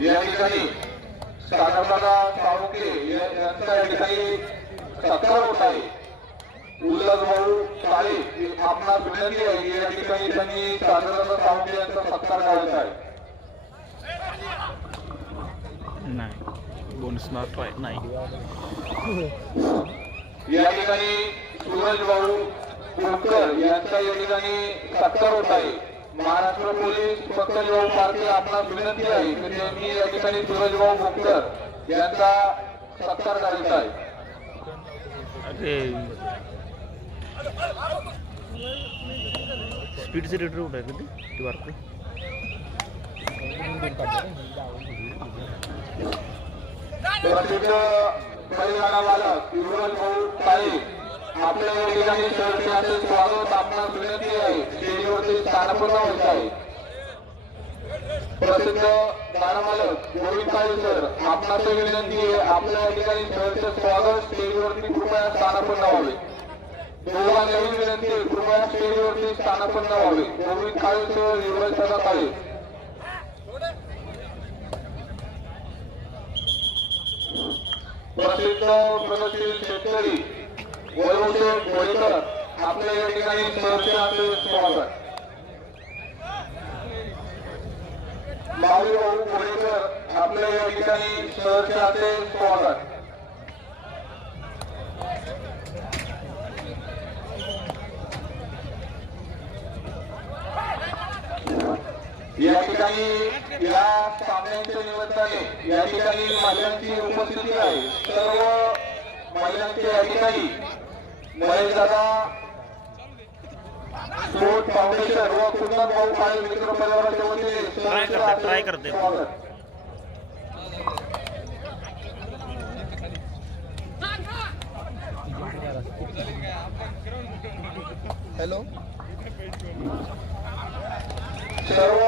या ठिकाणी सागरदादा साळुंके या- यांचा या ठिकाणी सत्कार होत आहे. उल्हास भाऊ काळे आपणास विनंती आहे की या ठिकाणी त्यांनी सागरदादा साळुंके यांचा सत्कार करायचा आहे. नाही. बोनस नॉट राईट नाही. या ठिकाणी सूरज भाऊ कोकर यांचा या ठिकाणी सत्कार होत आहे. महाराष्ट्र पोलीस पंकज भाऊ पारखे आपणास विनंती आहे की त्यांनी या ठिकाणी सूरज भाऊ कोकर यांचा सत्कार करायचा आहे. अरे. स्पीडचे रेटर कुठं आहे कधी ती? वारतं मालक युवराज भाऊ काळे. आपल्या या ठिकाणी सहर्षाचे स्वागत आपणास विनंती आहे. स्टेजवरती स्थानापन्न व्हायचं आहे. प्रसिद्ध गाणा गोविंद काळे सर आपणास विनंती आहे आपल्या या ठिकाणी सहर्ष स्वागत स्टेजवरती कृपया स्थानापन्न व्हावे. गोवा नवीन विनंती आहे कृपया स्टेजवरती स्थानापन्न व्हावे. गोविंद काळे सर युवराज सदा काळे प्रसिद्ध प्रगतशील शेतकरी वैभवशेठ गोळेकर आपल्या या ठिकाणी सहर्षाचे स्वागत माऊली भाऊ गोळेकर आपल्या या ठिकाणी सहर्षाचे स्वागत आहे. या ठिकाणी या सामन्यांच्या निमित्ताने या ठिकाणी महिलांची उपस्थिती आहे. सर्व महिलांच्या या ठिकाणी महेश दादा स्पोर्ट फाउंडेशन व कुंदन भाऊ काळे मित्र परिवाराच्या वतीने Try करते. हॅलो सर्व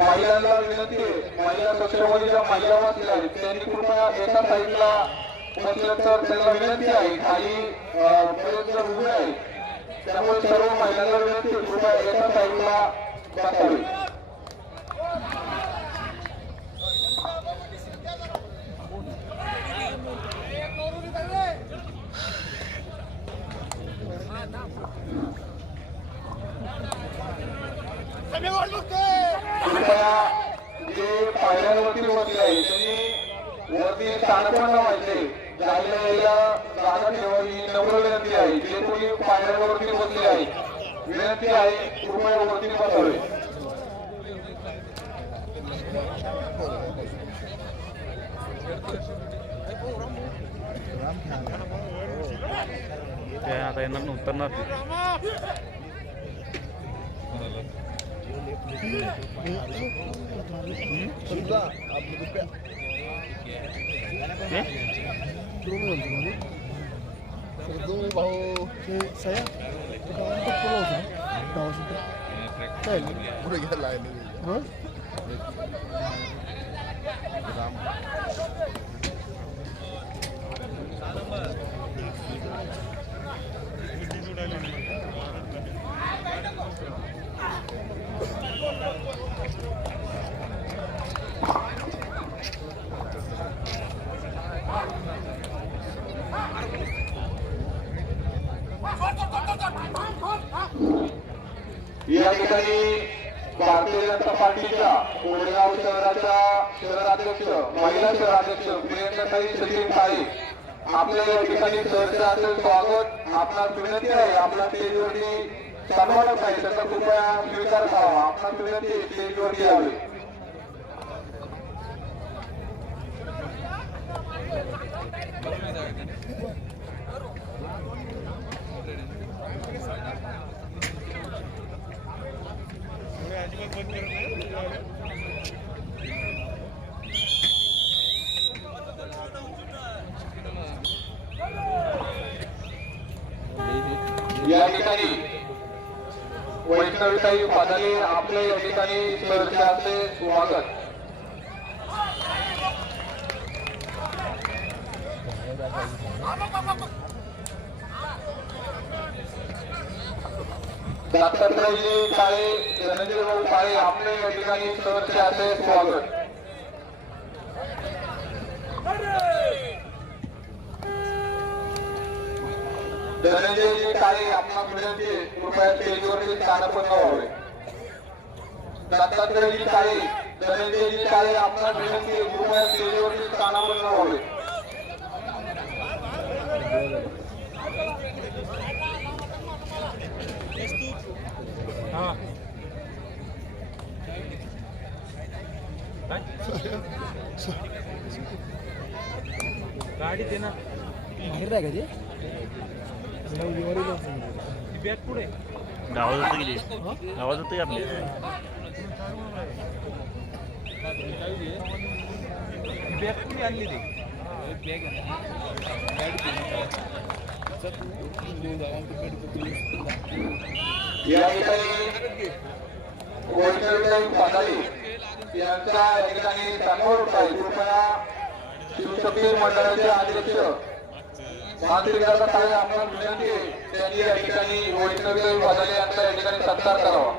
महिलांना विनंती आहे. महिला सक्षमतेच्या महिला वाचल्या आहेत त्यांनी कृपया एका साईडला बसलं तर त्यांना विनंती आहे खाली उभे आहे. त्यामुळे सर्व महिलांना विनंती कृपया एका साईडला बसावे. कृपया जे पायऱ्यांवरती बसले आहे त्यांनी वरती स्थानपन्न व्हायचे जायला यायला जागा ठेवावी नम्र विनंती आहे. जे कोणी पायऱ्यांवरती बसले आहे विनंती आहे कृपया वरती बसावे आता येणार ना उतरणार आपलं रुपया हे? दोन म्हणतो म्हणजे तर दोन भाऊ ते सया ते भावाला फक्त होतं ना गावासाठी काय पुढे घ्यायला आहे हां या ठिकाणी भारतीय जनता पार्टीच्या कोरेगाव शहराच्या शहराध्यक्ष महिला शहराध्यक्ष प्रियंकाताई सचिन काळे आपल्या या ठिकाणी सहर्षाचे स्वागत. आपणास विनंती आहे आपला स्टेजवरती सन्मानच आहे त्याचा कृपया स्वीकार करावा. आपणास विनंती आहे स्टेजवरती यावे. या ठिकाणी वैष्णवीताई पदाले आपले या ठिकाणी सहर्षाचे स्वागत. दत्तात्रयजी काळे धनंजय काळे आपले या ठिकाणी सहर्ष स्वागत. धनंजयजी काळे आपणास विनंती कृपया स्टेजवरती स्थानापन्न व्हावे दत्तात्रयजी काळे धनंजयजी काळे आपणास विनंती कृपया स्टेजवरती स्थानापन्न व्हावे गाडी दे ना. बाहेर आहे का ते बॅग पुढे गावात होतं गेली होतं बॅग कुठे आणली ते या ठिकाणी वैष्णवी पाटाळी यांचा या ठिकाणी आहे कृपया शिवशक्ती मंडळाचे अध्यक्ष मातृकाचा काय आपण विनंती आहे. त्यांनी या ठिकाणी वैष्णवी पाटाळी यांचा या ठिकाणी सत्कार करावा.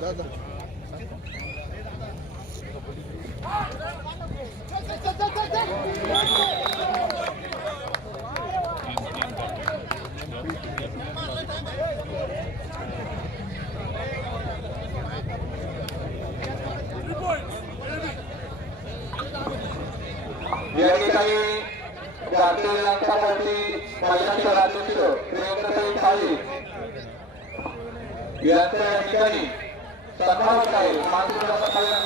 दादा. Bawat tayo, matulog na sa talagang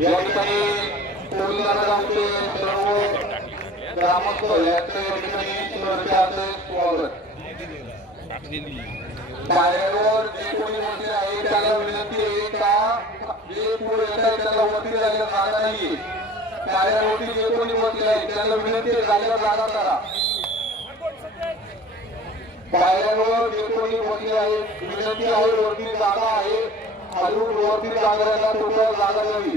या ठिकाणी सर्व ग्रामस्थ या ठिकाणी स्वागत. जे कोणी बसले आहे त्याला विनंती आहे का? जे पुढे येत आहे त्याला वरती जायला जागा नाहीये. पायऱ्यावरती जे कोणी बसले आहे त्याला विनंती आहे जायला जागा करा. पायऱ्यांवर जे कोणी बसले आहे विनंती आहे वरती जागा आहे. खालून वरती जागा नाही.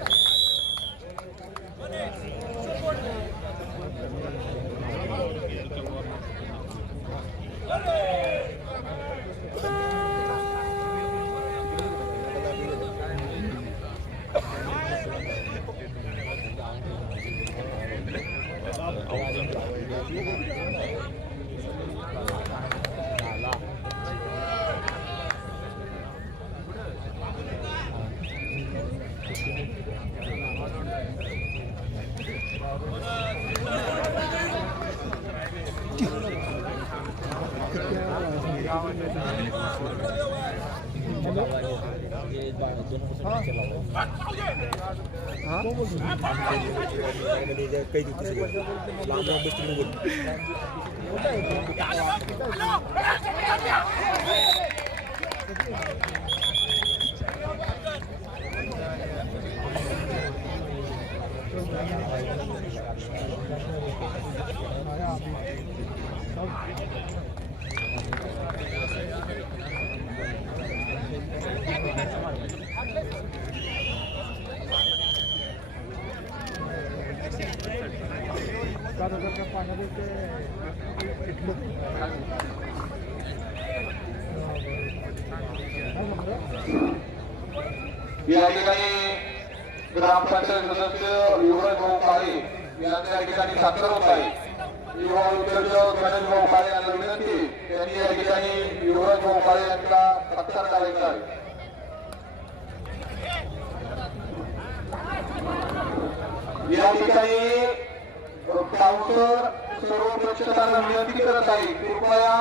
जागा द्यावी या ठिकाणी ग्रामपंचायत सदस्य युवराज भाऊ काळे यांच्या या ठिकाणी सादर होत आहे युवा उद्योजक गणेश भाऊ काळे यांना विनंती त्यांनी या ठिकाणी युवराज भाऊ काळे यांचा सत्कार करायचा आहे. या ठिकाणी काउंटर सर्व प्रेक्षकांना विनंती करत आहे कृपया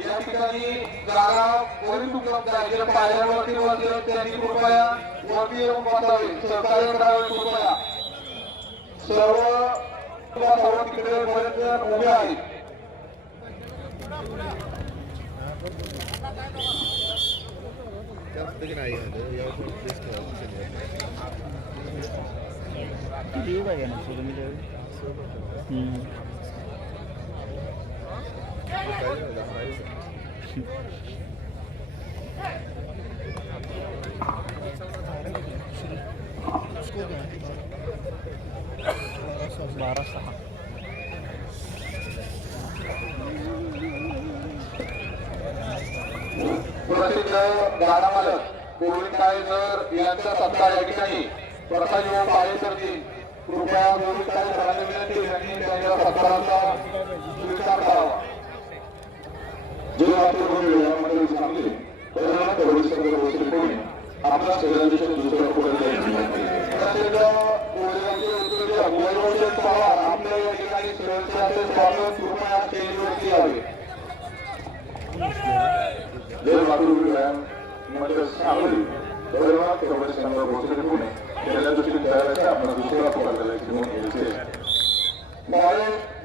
या ठिकाणी जागा वरील उपलब्ध आहे जे पायऱ्यावरती बसले त्यांनी कृपया वरती येऊन बसावे. सहकार्य करावे कृपया. सर्व सर्व तिकडे जण उभे आहेत काय बारा सहा प्रसिद्ध गाडा मालक गोविंद काळेकर यांचा सत्ता या ठिकाणी प्रसाद युवा काळेकरजी कृपया गोविंद काळेकरांना विनंती यांनी त्यांच्या सत्काराचा स्वीकार करावा जे मातृभूमी यामध्ये सांगले परिणाम तेवढी सर्व गोष्टी कोणी आपला सगळ्यांच्या दुसऱ्या पुढे प्रसिद्ध कोळ्यांचे उद्योजक वैभवशेठ पवार आपल्या या ठिकाणी स्वयंसेवाचे स्वागत कृपया स्टेजवरती यावे जय मातृभूमी व्यायाम म्हणजे सांगली परिवार तेवढे संघ भोसले पुणे दृष्टीने आपण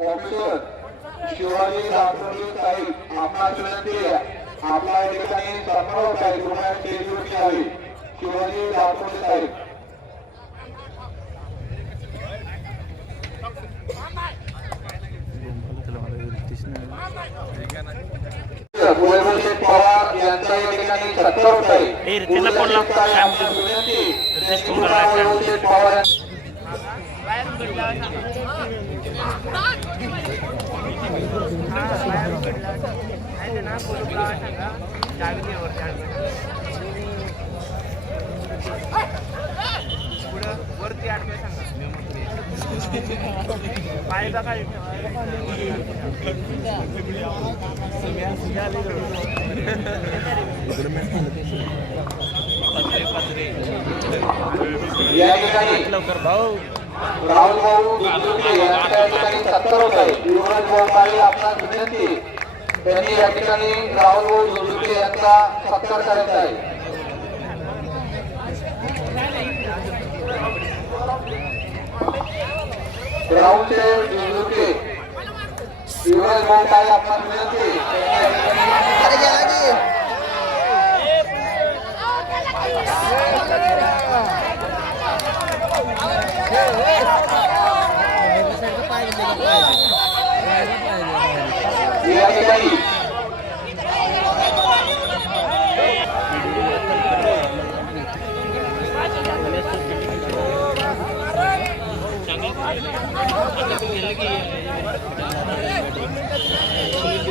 ऑफिसर शिवाजी राठोडे साहेब आपणास विनंती आहे ठिकाणी यावे शिवाजी साहेब पवार या ठिकाणी होत आहे विनंती रितेश काय? वरती आठ सांगा पाय या ठिकाणी लवकर भाऊ राहुल भाऊ दुसरे या ठिकाणी सत्कार होत आहे युवराज भाऊ काळे आपणास विनंती त्यांनी या ठिकाणी राहुल भाऊ यांचा सत्कार करायचा आहे. राहुलचे दुसरे युवराज भाऊ काळे आपणास विनंती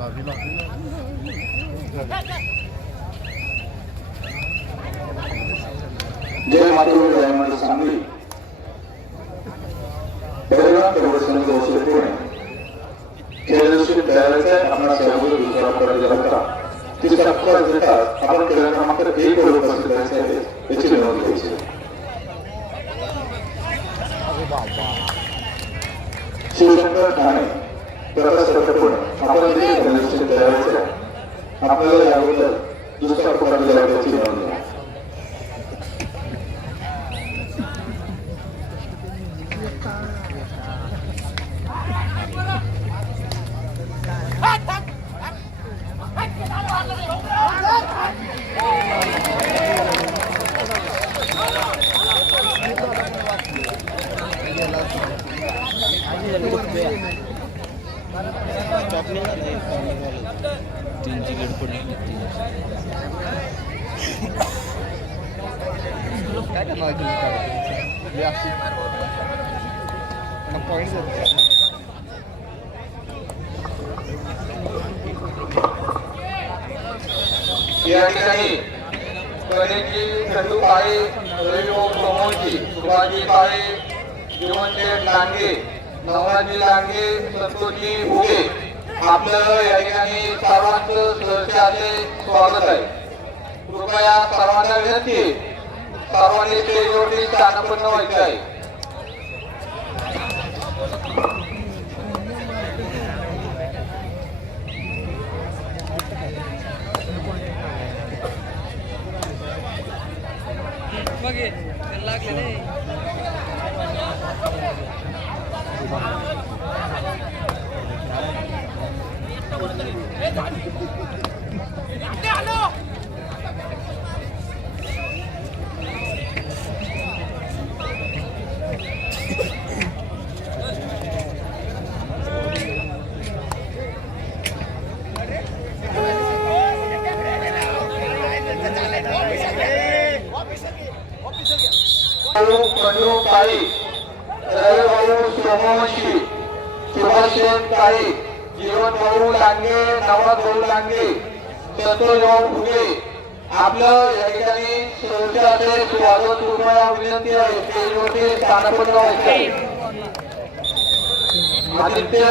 परिणाम तेवढे संघ भोसले पुणे गेल्या दिवशी तयारायचं आहे आपला सर्व दुसरा पुढे गेला होता ती सत्कार देतात आपण केल्यानं मात्र एक वेळ उपस्थित राहायचं आहे याची नोंद घ्यायची शिवशंकर ठाणे प्रकाश पुणे आपण देखील गेल्या दिवशी तयारायचं आहे आपल्याला याबद्दल दुसरा पुढे गेला त्याची नोंद घ्या तीनची गेट पडली काय करणार तुम्ही काय हे अशी पॉईंट या ठिकाणी गणेशजी खंडू काळे रविभाऊ सोमोजी सुभाजी काळे जीवनदेव लांगे नवनाथजी लांगे संतोषजी भुगे आपलं या ठिकाणी सर्वांचं सहर्षाचे स्वागत आहे. कृपया सर्वांना विनंती आहे. सर्वांनी स्टेजवरती स्थानपन्न व्हायचं आहे. today. आदित्य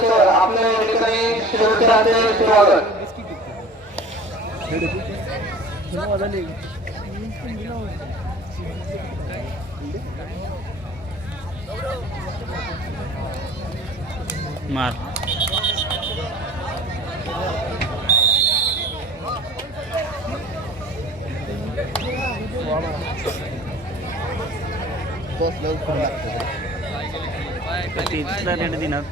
सर आपलं या ठिकाणी सहर्षाचे स्वागत. मार. तो असल्यावर खूप लागतं तिसरा रेड दिनात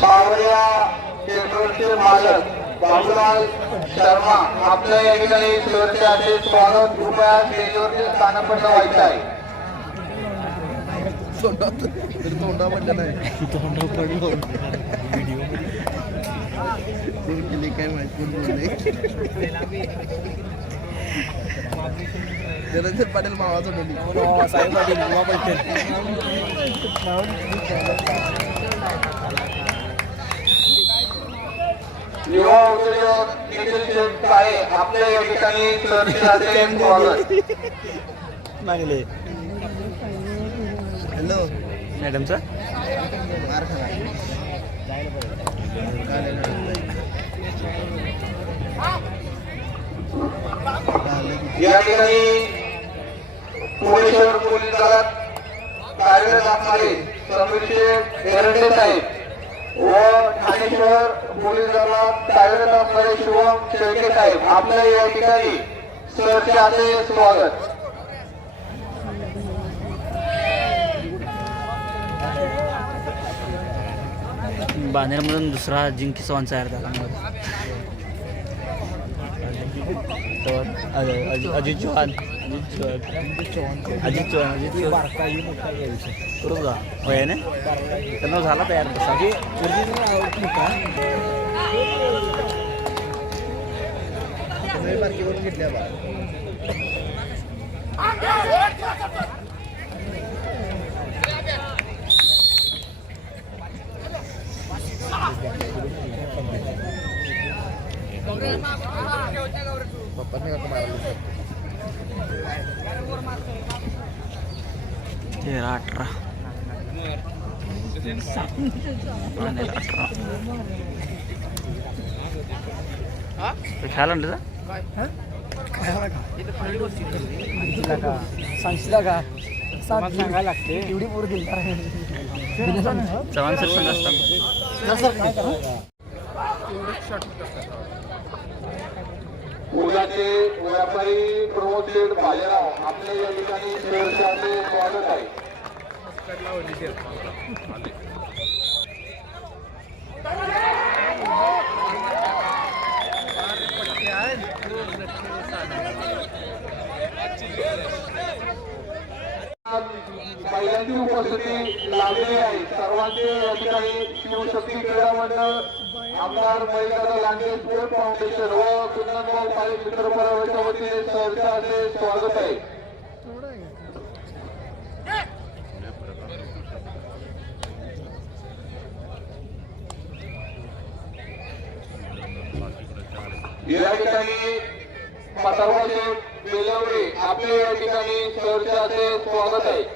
बावरिया पेट्रोलचे मालक बाबूलाल शर्मा आपल्या या ठिकाणी शिवसेनेचे स्वागत कृपया स्टेजवरती स्थानपन्न व्हायचं आहे. तोंडात. तरी तोंडा पडलं नाही. तोंडा पडलं केली काय माहिती धनंजय पाटील मावा तोंडली साहेब पाटील मावा युवा काळे आपल्या या ठिकाणी मागले हॅलो. मॅडमचा? या ठिकाणी पुणे शहर पोलीस दलात कार्यरत असणारे एरंडे साहेब व ठाणे शहर पोलीस दलात कार्यरत असणारे शिवम शेळके साहेब आपल्या या ठिकाणी सरचे स्वागत. बानेरमधून दुसरा जिंकी चव्हाण तयार झाला अजित चव्हाण अजित चव्हाण. अजित चव्हाण अजित चव्हाण. करू का? होय ना? त्यांना झाला तयार तसा. बारकीवरून घेतल्या तेरा अठरा बानेर अठरा का? सांगशीला का सांगायला लागते. एवढी पोरं दिली चव्हाण सर पण असतात उद्याचे व्यापारी प्रमोद शेठ भालेराव आपल्या या ठिकाणी स्वागत आहे. महिलांची उपस्थिती लाभलेली आहे. सर्वांचे या ठिकाणी शिवशक्ती क्रीडा मंडळ आमदार महिला लांडे स्पोर्ट फाउंडेशन व कुंदनभाऊ पाळे मित्र परिवाराच्या वतीने सहर्ष असे स्वागत आहे. या ठिकाणी पतावाचे बेलवडे आपले या ठिकाणी सहर्ष असे स्वागत आहे.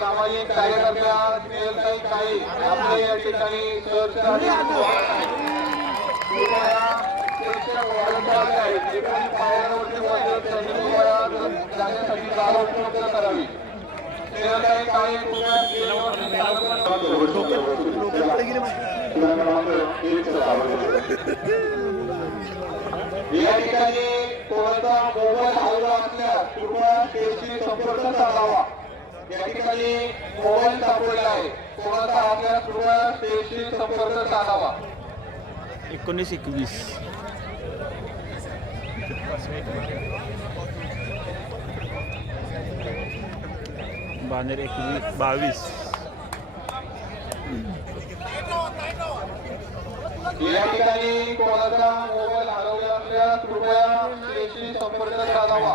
सामाजिक कार्यकर्त्या स्नेहलताई काही आपल्या या ठिकाणी काही जाण्यासाठी जागा उपलब्ध करावी स्नेहलताई काळे या ठिकाणी कोणाचा मोबाईल हरवला असल्यास कृपया संपर्क साधावा या ठिकाणी मोबाईल सापडला आहे. कोणाचा असल्यास कृपया स्टेजशी संपर्क साधावा. एकोणीस एकवीस. बानेर एकवीस बावीस. या ठिकाणी कोणाचा मोबाईल हरवला असल्यास कृपया संपर्क साधावा.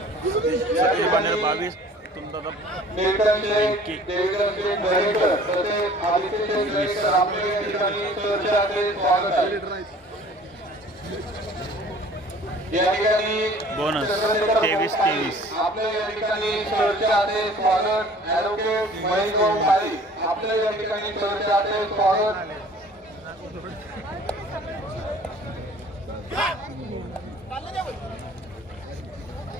बानेर बावीस तुमचा आहे बोनस. तेवीस तेवीस काळे, आपले या ठिकाणी सहर्षाचे स्वागत. ऍडव्होकेट महेश भाऊ काळे आपले या ठिकाणी सहर्षाचे स्वागत तिघं नाही चौघ क्रीडा क्रमांक एक गुरुलेखक संदीप पाटील सहा गुरुलेखक सचिन काशीर म्हणून काम करते. जय महादेव सांगली वैभवनाथ चोवीस रवींद्र तेवीस सरपंच प्रकाश काळे पियुष वनमंत्री भूषण हलव्यांचे पंचम काम करते गुरुलेखक संदीप पाटील सहा गुरुलेखक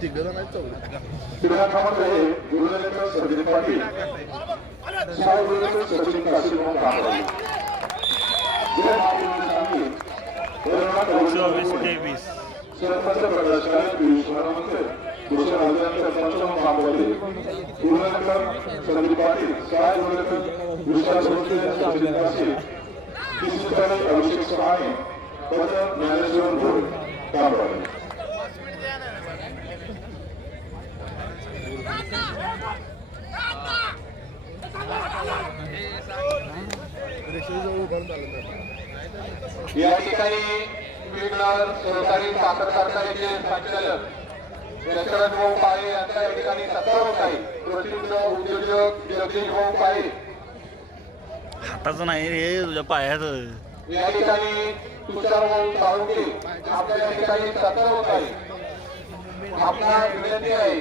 विशाल भोसले सचिन काशीर विशिष्टाने अभिषेक सहाय पद ज्ञानेश्वर भोर काम करते रेषेजवळ उभारून चालत नाही या ठिकाणी सहकारी साखर कारखान्याचे संचालक दशरथ भाऊ यांचा या ठिकाणी सत्कार होत आहे प्रसिद्ध उद्योजक जगदीश भाऊ हाताचं नाही रे तुझ्या पायाचं. या ठिकाणी तुषार भाऊ साळुंके आपल्या ठिकाणी सत्कार होत आहे. आपला विनंती आहे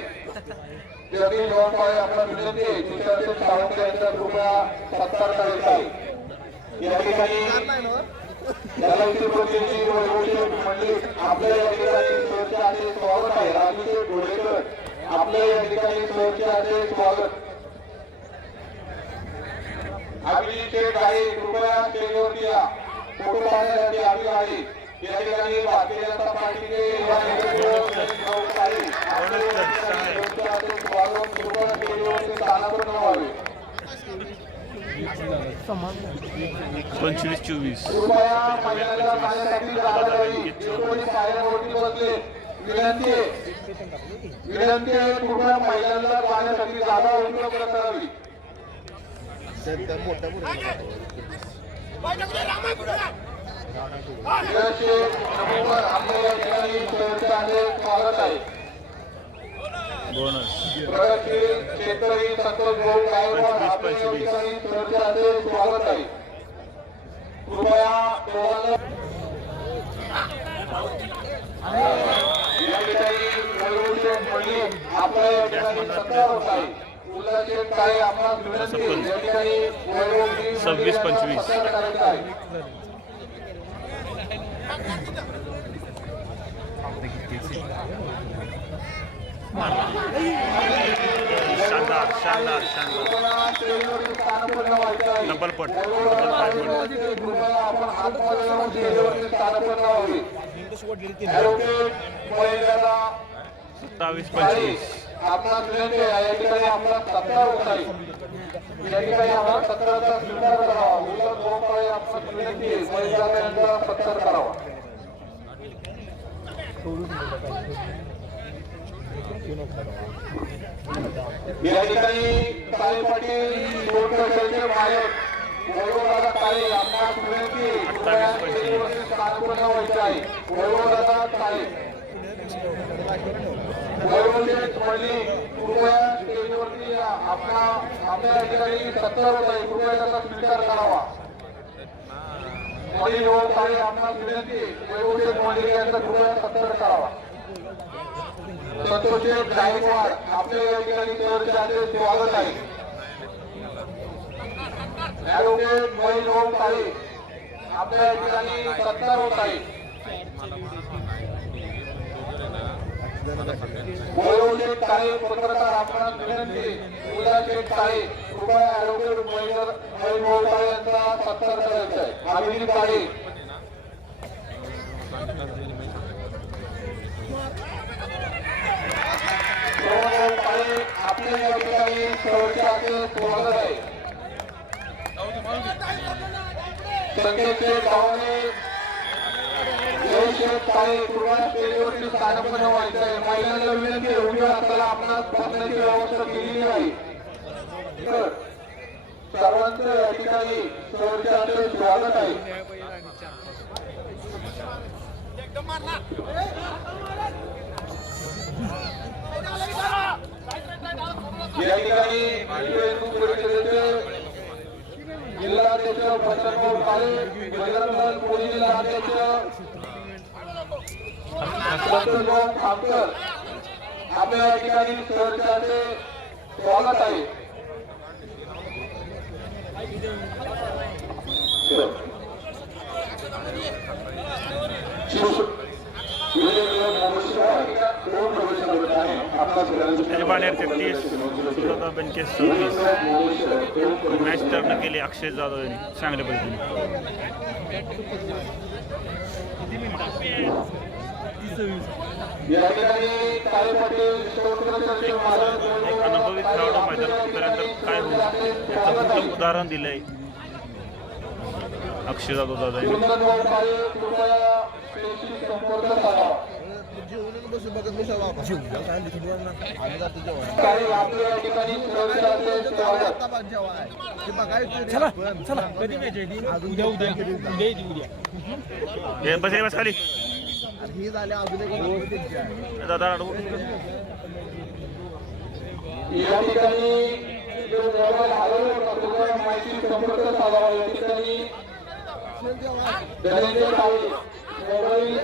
जगदीश भाऊ काळे आपला विनंती आहे तुषार सिंग साळुंके यांचा कृपया सत्कार करायचा आहे. या ठिकाणी याला प्रतिनिधी वैभवशेठ मंडलिक आपल्या या ठिकाणी सहर्षाचे स्वागत आहे. राजूशेठ घोडेकर आपल्या या ठिकाणी सहर्षाचे स्वागत. अभिजित शेठ आहे कृपया स्टेजवरती या. फोटो पाहण्यासाठी आम्ही आहे. या ठिकाणी भारतीय जनता पंचवीस चोवीस. महिलांना पाहण्यासाठी जागा विनंती विनंती कृपया महिलांना पाहण्यासाठी उपलब्ध करावी. मोठ्या मुलाला दीडशे आपल्या या ठिकाणी शेवटचे स्वागत आहे प्रगतशील शेतकरी संतोष भाऊ गायकवाड आपल्या या ठिकाणी शेवटचे स्वागत आहे कृपया या ठिकाणी आपल्या या ठिकाणी सत्कार होत आहे आपणास विनंती आहे. या ठिकाणी वैभवजी सव्वीस, पंचवीस. सत्कार करायचा आहे शानदार शानदार शानदार. कृपया आहे. डबल पट आपण आतमध्ये येऊन स्टेजवरती स्थानापन्न सत्तावीस पंचवीस. विनंती आहे. या ठिकाणी करावा उल्हास गोपाळे आपणास विनंती आहे महेंद्रदा यांचा सत्कार करावा या ठिकाणी काळे पाटील कोटकरचे मालक वैभवदादा काळे आपणास विनंती आहे व्हायचे आहे. वैभवदादा काळे वैभवशेठ मंडळी कृपया स्टेजवरती आपला आपल्या या ठिकाणी सत्कार होत आहे. कृपया त्याचा स्वीकार करावा. मंडळी काळे आपणास विनंती आहे मंडळी यांचा कृपया सत्कार करावा. संतोषेठ गायकवाड आपल्या या ठिकाणी शेवटचे स्वागत आहे. ॲडव्होकेट आपल्या या ठिकाणी सत्कार होत आहे. पत्रकार विनंती. कृपया ॲडव्होकेट महेश यांचा सत्कार करायचा आहे. अभिजित श्रवणभाऊ या ठिकाणी स्वागत आहे संकेतशेठ गावाने. स्टेजवरती आहे महिलांना विनंती उभ्या हाताला आपणास बसण्याची व्यवस्था केलेली आहे तर सर्वांचं या ठिकाणी शेवटचे आदेश स्वागत आहे या ठिकाणी जिल्हाध्यक्ष बसनभाऊ काळे बजरंग दल पुणे जिल्हाध्यक्ष संतोषभाऊ खामकर आपल्या या ठिकाणी स्वागत आहे. बाणेर तेहतीस सुजाता बेनके सव्वीस मॅच टर्न केली अक्षय जाधव यांनी चांगल्या पद्धतीने एक अनुभवी खेळाडू मैदानापर्यंत काय होईल? याचं उत्तम उदाहरण दिलंय. अक्षय जाधव दादा. हे बस बस खाली. ही झाले अजून एक त्यांची आहे दादा या ठिकाणी जो मोबाईल हलवला होता कृपया माहिती संपर्क साधावा या ठिकाणी धनंजय काळे मोबाईल